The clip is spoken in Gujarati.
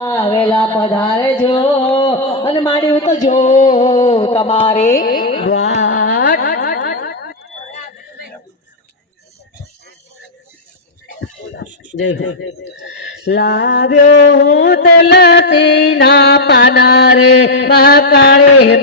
આવેલા પધારે જો, અને માંડ્યું તો જો, તમારે વાટ લાવ્યો હું તુલસીના પાના રે મહાકાળી